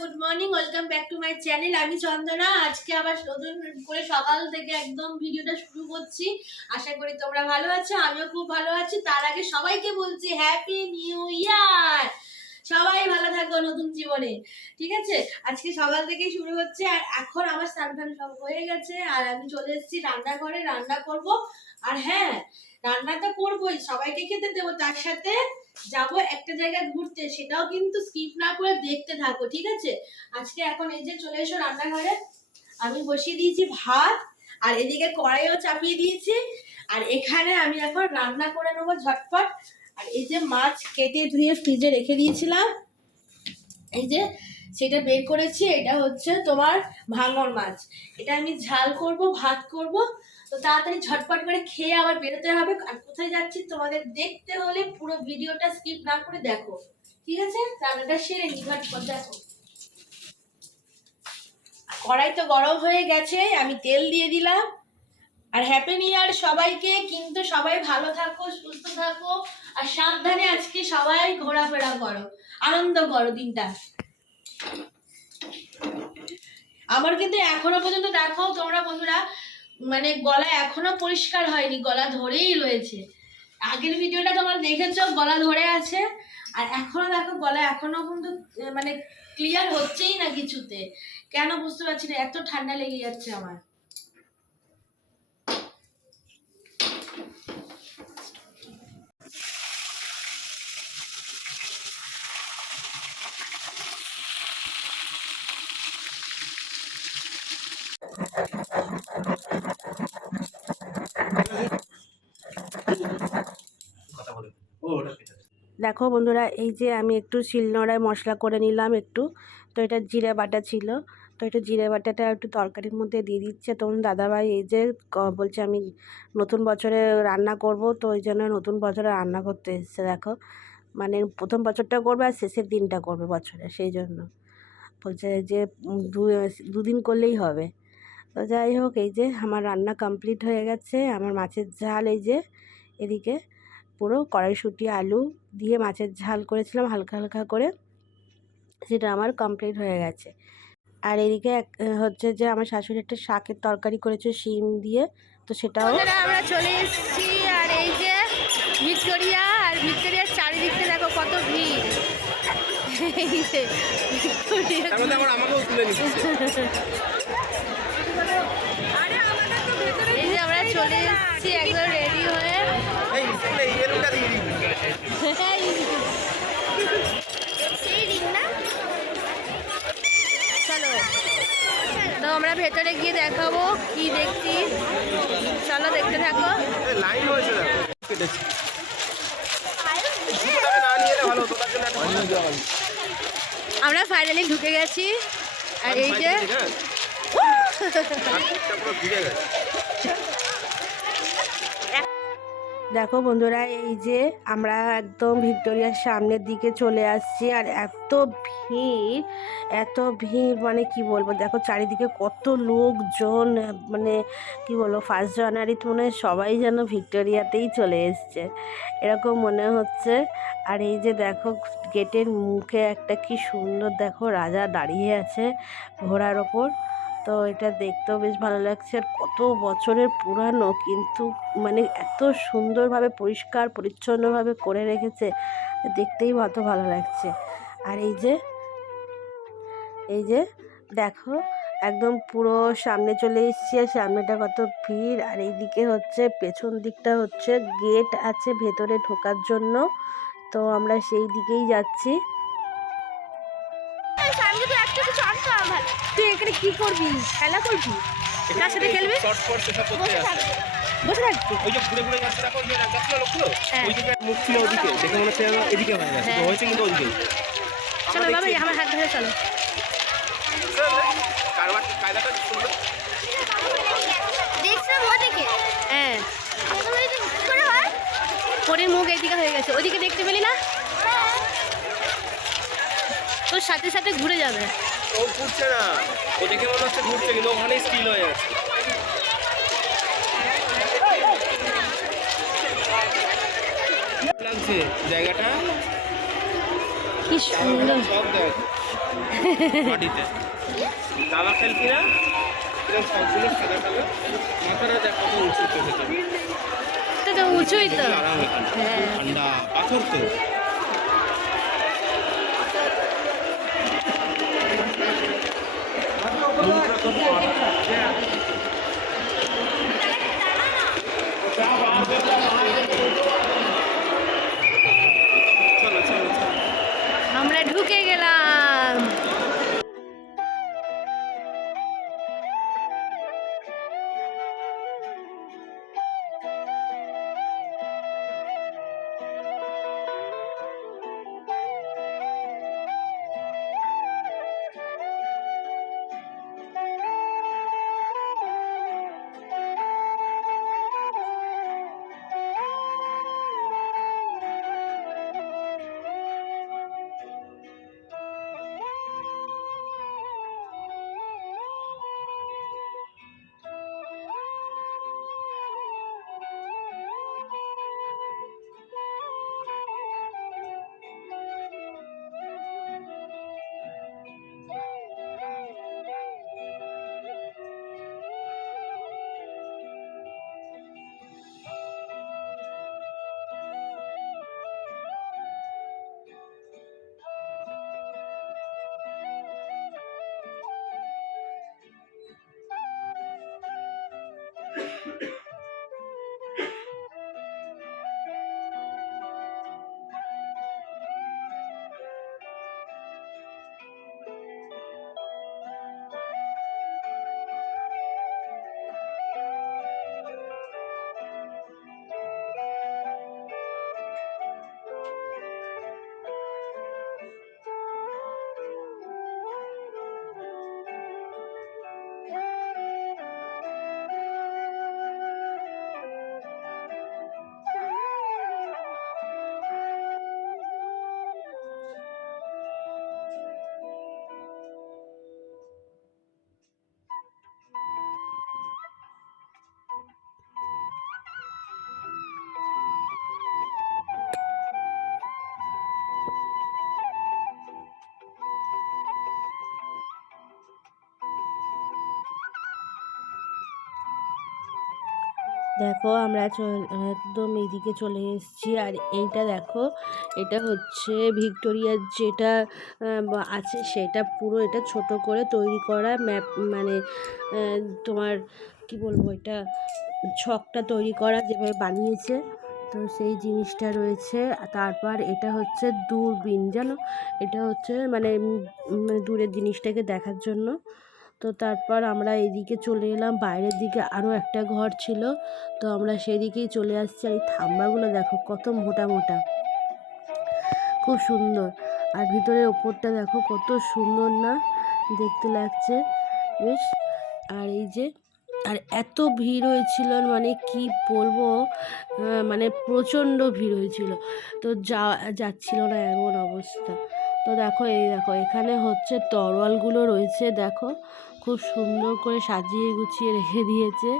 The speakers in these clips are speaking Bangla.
Good morning, welcome back to my channel. আমি চন্দনা। আজকে আবার নতুন করে সকাল থেকে একদম ভিডিওটা শুরু করছি। আশা করি তোমরা ভালো আছো, আমিও খুব ভালো আছি। তার আগে সবাইকে বলছি হ্যাপি নিউ ইয়ার। সবাই ভালো থাকো নতুন জীবনে, ঠিক আছে? আজকে সকাল থেকেই শুরু হচ্ছে। আর এখন আমার স্নান টান সব হয়ে গেছে, আর আমি চলে এসেছি রান্নাঘরে। রান্না করব, আর হ্যাঁ, রান্নাটা করবোই, সবাইকে খেতে দেবো, তার সাথে যাবো একটা জায়গায় ঘুরতে। সেটাও কিন্তু স্কিপ না করে দেখতে থাকো, ঠিক আছে? আজকে এখন এই যে চলে এসো রান্নাঘরে। আমি বসিয়ে দিয়েছি ভাত, আর এদিকে কড়াইও চাপিয়ে দিয়েছি। আর এখানে আমি এখন রান্না করে নেবো ঝটপট। আর এই যে মাছ কেটে ধুয়ে ফ্রিজে রেখে দিয়েছিলাম, এই যে সেটা বের করেছি। এটা হচ্ছে তোমার ভাঙর মাছ। এটা আমি ঝাল করব, ভাত করব। তো তাড়াতাড়ি ঝটপট করে খেয়ে আবার বেরোতে হবে। আর কোথায় যাচ্ছি তোমাদের দেখতে হলে পুরো ভিডিওটা স্কিপ না করে দেখো, ঠিক আছে? রান্নাটা সেরে নি, ঝটপট দেখো। কড়াই তো গরম হয়ে গেছে, আমি তেল দিয়ে দিলাম। আর হ্যাপি নিউ ইয়ার সবাইকে। কিন্তু সবাই ভালো থাকো, সুস্থ থাকো, আর সাবধানে আজকে সবাই ঘোরাফেরা করো, আনন্দ করো দিনটা। আমার কিন্তু এখনো পর্যন্ত দেখো তোমরা বন্ধুরা, মানে গলা এখনো পরিষ্কার হয়নি, গলা ধরেই রয়েছে। আগের ভিডিওটা তোমরা দেখেছো, গলা ধরে আছে। আর এখনো দেখো গলা এখনো কিন্তু মানে ক্লিয়ার হচ্ছেই না কিছুতে। কেন বুঝতে পারছি না, এত ঠান্ডা লেগে যাচ্ছে আমার। দেখো বন্ধুরা, এই যে আমি একটু শিলনোড়ায় মশলা করে নিলাম একটু। তো এটা জিরে বাটা ছিল, তো এটা জিরে বাটাটা একটু তরকারির মধ্যে দিয়ে দিচ্ছে তখন দাদাভাই। এই যে বলছে আমি নতুন বছরে রান্না করব, তো ওই জন্য নতুন বছরে রান্না করতে এসছে। দেখো, মানে প্রথম বছরটা করবে আর শেষের দিনটা করবে বছরে, সেই জন্য বলছে যে দুদিন করলেই হবে। তো যাই হোক, এই যে আমার রান্না কমপ্লিট হয়ে গেছে। আমার মাছের ঝাল এই যে এদিকে পুরো কড়াইশুঁটি আলু দিয়ে মাছের ঝাল করেছিলাম হালকা হালকা করে, সেটা আমার কমপ্লিট হয়ে গেছে। আর এদিকে হচ্ছে যে আমার শাশুড়ি একটা শাকের তরকারি করেছে শিম দিয়ে, তো সেটাও আমরা চলে এসেছি। আর এই যে ভিক্টোরিয়া, আর ভিক্টোরিয়ার চারিদিকে দেখো কত ভিড়। এই যে আমরা চলে এসেছি একদম রেডি হয়ে। চলো, তো আমরা ভেতরে গিয়ে দেখাবো কি দেখছি। চলো দেখতে থাকো। আমরা ফাইনালি ঢুকে গেছি। আর এই যে দেখো বন্ধুরা, এই যে আমরা একদম ভিক্টোরিয়ার সামনের দিকে চলে আসছি। আর এত ভিড়, এত ভিড় মানে কি বলবো। দেখো চারিদিকে কত লোকজন, মানে কি বলবো, 1 জানুয়ারিতে মনে হয় সবাই যেন ভিক্টোরিয়াতেই চলে এসছে এরকম মনে হচ্ছে। আর এই যে দেখো গেটের মুখে একটা কি সুন্দর দেখো রাজা দাঁড়িয়ে আছে ঘোড়ার ওপর। তো এটা দেখতেও বেশ ভালো লাগছে। আর কত বছরের পুরানো, কিন্তু মানে এত সুন্দরভাবে পরিষ্কার পরিচ্ছন্নভাবে করে রেখেছে, দেখতেই কত ভালো লাগছে। আর এই যে দেখো একদম পুরো সামনে চলে এসেছি। আর সামনেটা কত ভিড়। আর এইদিকে হচ্ছে পেছন দিকটা হচ্ছে গেট আছে ভেতরে ঢোকার জন্য, তো আমরা সেই দিকেই যাচ্ছি। তুই এখানে কি করবি? খেলা করবি? কার সাথে খেলবি? বসে থাকবি? ওই যে ঘুরে ঘুরে যাচ্ছে, দেখো যে রাস্তাটা লক্ষ্য, ওই দিকে মুখ ছিল, ওদিকে দেখে মনে হচ্ছে এদিকে হয়ে গেছে, তো হয়েছে কিন্তু ওদিকে। চলো বাবা, আমার হাত ধরে চলো। কারবার কায়দাটা সুন্দর দেখছ ওদিকে? হ্যাঁ, করে হয় পরের মুখ এইদিকে হয়ে গেছে, ওইদিকে দেখতে পেলি না? তোর সাথে সাথে ঘুরে যাবে। ও ঘুরছে না, ও দেখে মনে হচ্ছে ঘুরছে, কিন্তু ওখানেই স্টিল হয়ে আছে। লাগছে জায়গাটা, কি সুন্দর। সব দেখ মাটিতে দাদা সেলফিরা সবগুলো সাদা কালো, মাথাটা দেখ কত উঁচুতে ভেতরে, তো উঁচুই তো, আরাম এখানে, হ্যাঁ ঠান্ডা পাথর তো। চলো চলো চলো। আমরা ঢুকে গেলাম। দেখো আমরা একদম এইদিকে চলে এসেছি। আর এইটা দেখো, এটা হচ্ছে ভিক্টোরিয়ার যেটা আছে সেটা পুরো এটা ছোট করে তৈরি করা ম্যাপ, মানে তোমার কি বলবো, এটা ছকটা তৈরি করা যেভাবে বানিয়েছে, তো সেই জিনিসটা রয়েছে। তারপর এটা হচ্ছে দূরবীন, জানো, এটা হচ্ছে মানে দূরের জিনিসটাকে দেখার জন্য। তো তারপর আমরা এদিকে চলে এলাম, বাইরের দিকে আরও একটা ঘর ছিল, তো আমরা সেদিকেই চলে আসছি। আর এই থাম্বাগুলো দেখো কত মোটা মোটা, খুব সুন্দর। আর ভিতরে ওপরটা দেখো কত সুন্দর না দেখতে লাগছে বেশ। আর এই যে, আর এত ভিড় হয়েছিল, মানে কি বলবো, মানে প্রচণ্ড ভিড় হয়েছিল, তো যাচ্ছিল না এমন অবস্থা। তো দেখো, এই দেখো এখানে হচ্ছে তরোয়ালগুলো রয়েছে, দেখো খুব সুন্দর করে সাজিয়ে গুছিয়ে রেখে দিয়েছে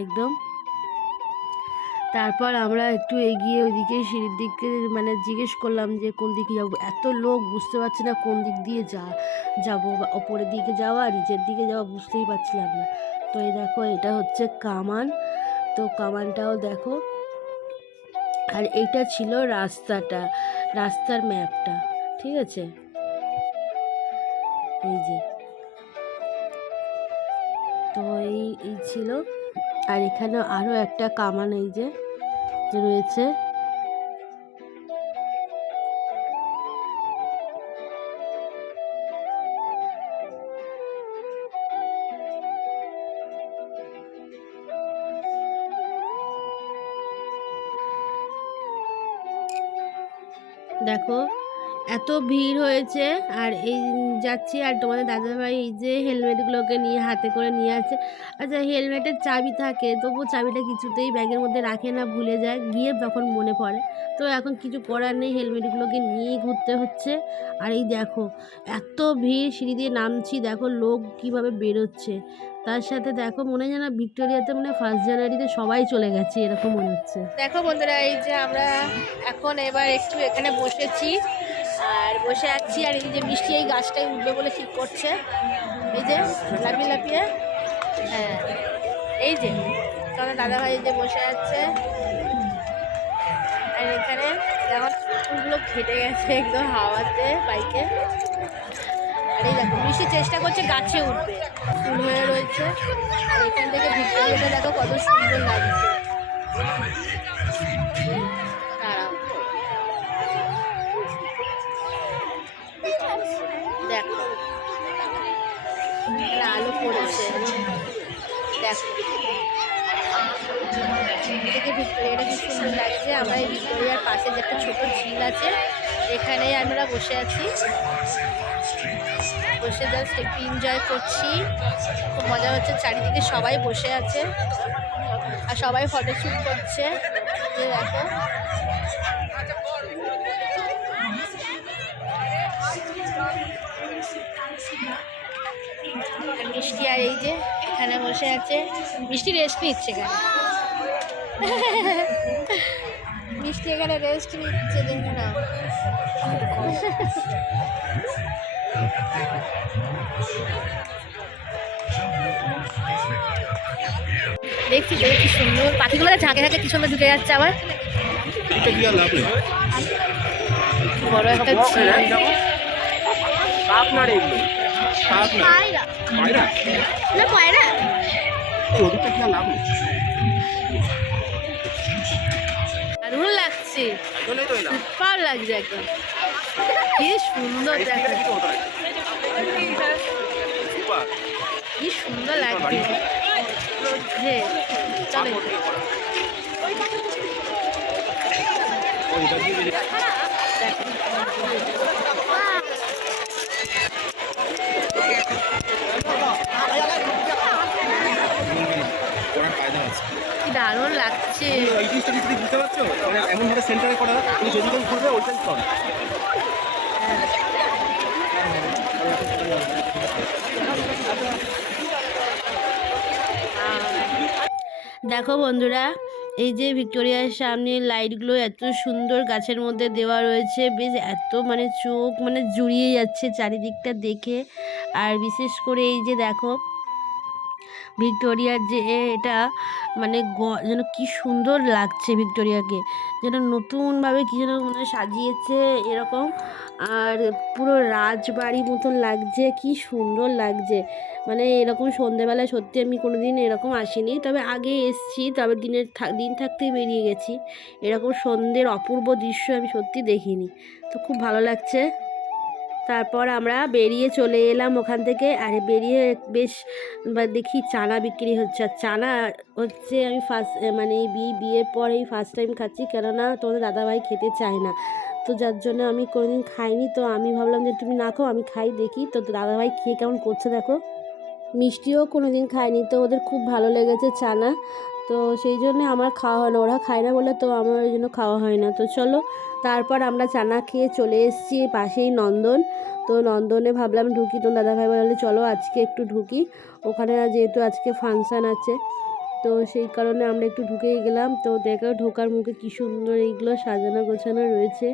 একদম। তারপর আমরা একটু এগিয়ে ওইদিকে সিঁড়ির দিকে মানে জিজ্ঞেস করলাম যে কোন দিকে যাবো, এত লোক বুঝতে পারছি না কোন দিক দিয়ে যাবো, বা ওপরের দিকে যাওয়া নিচের দিকে যাওয়া বুঝতেই পারছিলাম না। তো এই দেখো, এটা হচ্ছে কামান, তো কামানটাও দেখো। আর এইটা ছিল রাস্তার ম্যাপটা, ঠিক আছে, এই যে, তো এই ছিল। আর এখানে আরও একটা কামান এই যে রয়েছে। দেখো এত ভিড় হয়েছে, আর এই যাচ্ছি, আর তোমাদের দাদাভাই এই যে হেলমেটগুলোকে নিয়ে হাতে করে নিয়ে আসছে। আচ্ছা, হেলমেটের চাবি থাকে, তবু চাবিটা কিছুতেই ব্যাগের মধ্যে রাখে না, ভুলে যায়, গিয়ে তখন মনে পড়ে। তো এখন কিছু করার নেই, হেলমেটগুলোকে নিয়েই ঘুরতে হচ্ছে। আর এই দেখো এত ভিড়, সিঁড়ি দিয়ে নামছি, দেখো লোক কীভাবে বেরোচ্ছে। তার সাথে দেখো মনে হয় যেন ভিক্টোরিয়াতে মানে 1 জানুয়ারিতে সবাই চলে গেছে এরকম মনে হচ্ছে। দেখো বন্ধুরা, এই যে আমরা এখন এবার একটু এখানে বসেছি, আর বসে আছি। আর এই যে মিষ্টি এই গাছটাই উঠবে বলে ঠিক করছে, এই যে লাফিয়ে লাফিয়ে। হ্যাঁ এই যে তোমার দাদাভাই এই যে বসে আছে। আর এখানে আমার ফুলগুলো ঘেটে গেছে একদম হাওয়াতে বাইকে। আর এই দেখো মিষ্টি চেষ্টা করছে গাছে উঠবে, ফুল হয়ে রয়েছে। আর এখান থেকে ভিক্টোরিয়াটা দেখো কত সুন্দর লাগছে। দাঁড়াও দেখো এখানে আলো পড়েছে, দেখো এদিকে ভিক্টোরিয়াটা কি সুন্দর লাগছে। আমরা এই ভিক্টোরিয়ার পাশে যে একটা ছোট ঝিল আছে এখানেই আমরা বসে আছি, বসে জাস্ট একটু এনজয় করছি। খুব মজা হচ্ছে, চারিদিকে সবাই বসে আছে আর সবাই ফটোশ্যুট করছে। দেখো মিষ্টি আর এই যে এখানে বসে আছে, মিষ্টি রেস্ট নিচ্ছে এখানে। মিষ্টি এখানে রেস্ট নিচ্ছে, দেখে না। দেখছি তো কি সুন্দর পাখিগুলো ঝাঁকে ঝাঁকে কি সুন্দর ঢুকে যাচ্ছে। আবার বড় একটা দারুণ লাগছে, ভালো লাগছে একদম, কি সুন্দর দেখো, কি সুন্দর লাগছে। চলো দারুণ লাগছে। বুঝতে পারছো এমন ভাবে সেন্টারে করা, তুমি যদি কেউ ঘুরবে ওইটাই করা। দেখো বন্ধুরা, এই যে ভিক্টোরিয়ার সামনে লাইটগুলো এত সুন্দর গাছের মধ্যে দেওয়া রয়েছে, বেশ এত মানে চোখ মানে জুড়িয়ে যাচ্ছে চারিদিকটা দেখে। আর বিশেষ করে এই যে দেখো ভিক্টোরিয়ার যে এটা মানে যেন কি সুন্দর লাগছে, ভিক্টোরিয়াকে যেন নতুনভাবে কি যেন মানে সাজিয়েছে এরকম। আর পুরো রাজবাড়ি মতন লাগছে, কি সুন্দর লাগছে। মানে এরকম সন্ধেবেলায় সত্যি আমি কোনো দিন এরকম আসিনি, তবে আগে এসছি, তবে দিন থাকতেই বেরিয়ে গেছি। এরকম সন্ধ্যের অপূর্ব দৃশ্য আমি সত্যি দেখিনি, তো খুব ভালো লাগছে। তারপর আমরা বেরিয়ে চলে এলাম ওখান থেকে। আরে বেরিয়ে বেশ দেখি চানা বিক্রি হচ্ছে, আর চানা হচ্ছে আমি ফার্স্ট মানে বিয়ের পর এই ফার্স্ট টাইম খাচ্ছি, কেননা তোমাদের দাদাভাই খেতে চায় না, তো যার জন্য আমি কোনোদিন খাইনি। তো আমি ভাবলাম যে তুমি না খাও, আমি খাই দেখি। তো দাদাভাই খেয়ে কেমন করছে দেখো, মিষ্টিও কোনো দিন খায়নি, তো ওদের খুব ভালো লেগেছে চানা, তো সেই জন্য আমার খাওয়া হয় না, ওরা খায় না বলে তো আমার ওই জন্য খাওয়া হয় না। তো চলো তারপর আমরা চানা খেয়ে চলে এসেছি পাশেই নন্দন। তো নন্দনে ভাবলাম ঢুকি, তো দাদাভাই বললে চলো আজকে একটু ঢুকি, ওখানে যেহেতু আজকে ফাংশান আছে, তো সেই কারণে আমরা একটু ঢুকেই গেলাম। তো দেখো ঢোকার মুখে কি সুন্দর এইগুলো সাজানো গোছানো রয়েছে,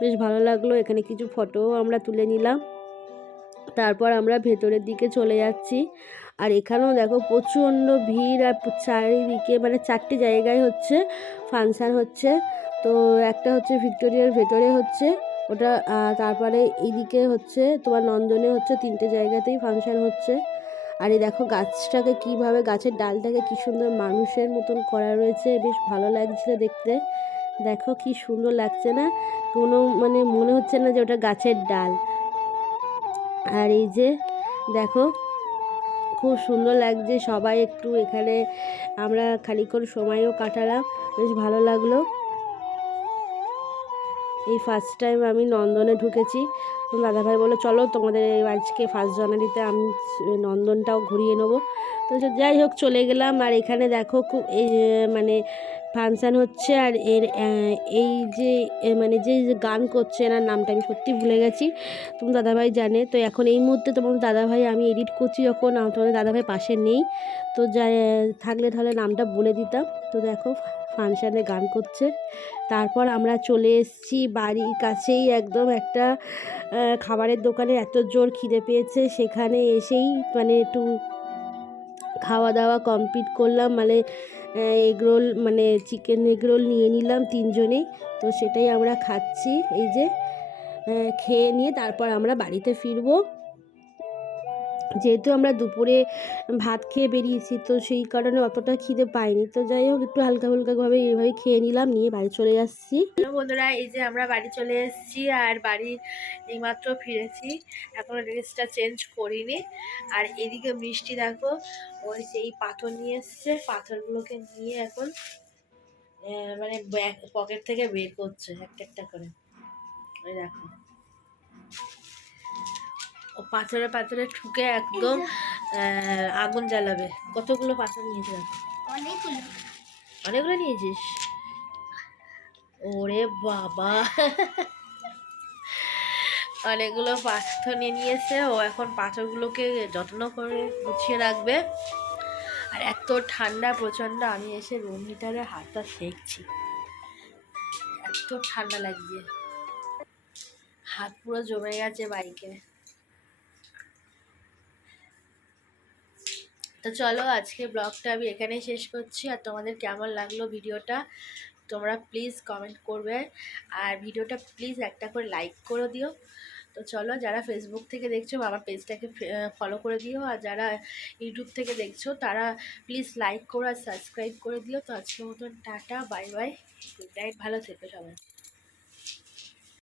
বেশ ভালো লাগলো। এখানে কিছু ফটোও আমরা তুলে নিলাম। তারপর আমরা ভেতরের দিকে চলে যাচ্ছি। আর এখানেও দেখো প্রচণ্ড ভিড়, আর চারিদিকে মানে 4টে জায়গায় হচ্ছে ফাংশান হচ্ছে। তো একটা হচ্ছে ভিক্টোরিয়ার ভেতরে হচ্ছে ওটা, তারপরে এইদিকে হচ্ছে তোমার নন্দনে হচ্ছে, 3টে জায়গাতেই ফাংশান হচ্ছে। আর এই দেখো গাছটাকে কীভাবে, গাছের ডালটাকে কী সুন্দর মানুষের মতন করা রয়েছে, বেশ ভালো লাগছে দেখতে। দেখো কি সুন্দর লাগছে না, কোনো মানে মনে হচ্ছে না যে ওটা গাছের ডাল। আর এই যে দেখো খুব সুন্দর লাগছে, সবাই একটু এখানে আমরা খানিকক্ষণ সময়ও কাটালাম, বেশ ভালো লাগলো। এই ফার্স্ট টাইম আমি নন্দনে ঢুকেছি, তো দাদাভাই বললো চলো তোমাদের আজকে ফার্স্ট জানুয়ারিতে আমি নন্দনটাও ঘুরিয়ে নেবো। তো যাই হোক চলে গেলাম। আর এখানে দেখো খুব এই মানে ফাংশান হচ্ছে, আর এই যে মানে যে গান করছে এনার নামটা আমি সত্যি ভুলে গেছি, তোমার দাদাভাই জানে। তো এখন এই মুহূর্তে তোমার দাদাভাই আমি এডিট করছি যখন, তোমাদের দাদাভাই পাশে নেই, তো যাই থাকলে তাহলে নামটা বলে দিতাম। তো দেখো ফাংশানে গান করছে। তারপর আমরা চলে এসেছি বাড়ির কাছেই একদম একটা খাবারের দোকানে। এত জোর খিদে পেয়েছে, সেখানে এসেই মানে একটু খাওয়া দাওয়া কমপ্লিট করলাম। মানে এগরোল, মানে চিকেন এগরোল নিয়ে নিলাম তিনজনেই। তো সেটাই আমরা খাচ্ছি। এই যে খেয়ে নিয়ে তারপর আমরা বাড়িতে ফিরবো। যেহেতু আমরা দুপুরে ভাত খেয়ে বেরিয়েছি, তো সেই কারণে অতটা খিদে পাইনি। তো যাই হোক, একটু হালকা হালকাভাবে এইভাবে খেয়ে নিলাম, নিয়ে বাড়ি চলে আসছি। বন্ধুরা, এই যে আমরা বাড়ি চলে এসেছি, আর বাড়ি এইমাত্র ফিরেছি, এখনো ড্রেসটা চেঞ্জ করিনি। আর এদিকে মিষ্টি দেখো, ওই সেই পাথর নিয়ে এসছে, পাথরগুলোকে নিয়ে এখন মানে ব্যাগ পকেট থেকে বের করছে একটা একটা করে। ওই দেখো, ও পাথরে পাথরে ঠুকে একদম আগুন জ্বালাবে। কতগুলো পাথর নিয়েছে দেখো। অনেকগুলো নিয়েছিস? ওরে বাবা, অনেকগুলো পাথর নিয়ে নিয়েছে। ও এখন পাথরগুলোকে যত্ন করে গুছিয়ে রাখবে। আর এত ঠান্ডা প্রচণ্ড, আমি এসে রুম হিটারে হাতটা সেঁকছি, এত ঠান্ডা লাগছে, হাত পুরো জমে গেছে বাইকে। তো চলো, আজকে ব্লগটা আমি এখানেই শেষ করছি। আর তোমাদের কেমন লাগলো ভিডিওটা তোমরা প্লিজ কমেন্ট করবে, আর ভিডিওটা প্লিজ একটা করে লাইক করে দিও। তো চলো, যারা ফেসবুক থেকে দেখছো আমার পেজটাকে ফলো করে দিও, আর যারা ইউটিউব থেকে দেখছো তারা প্লিজ লাইক করো আর সাবস্ক্রাইব করে দিও। তো আজকের মতন tata, bye bye, good night, ভালো থেকো সবাই।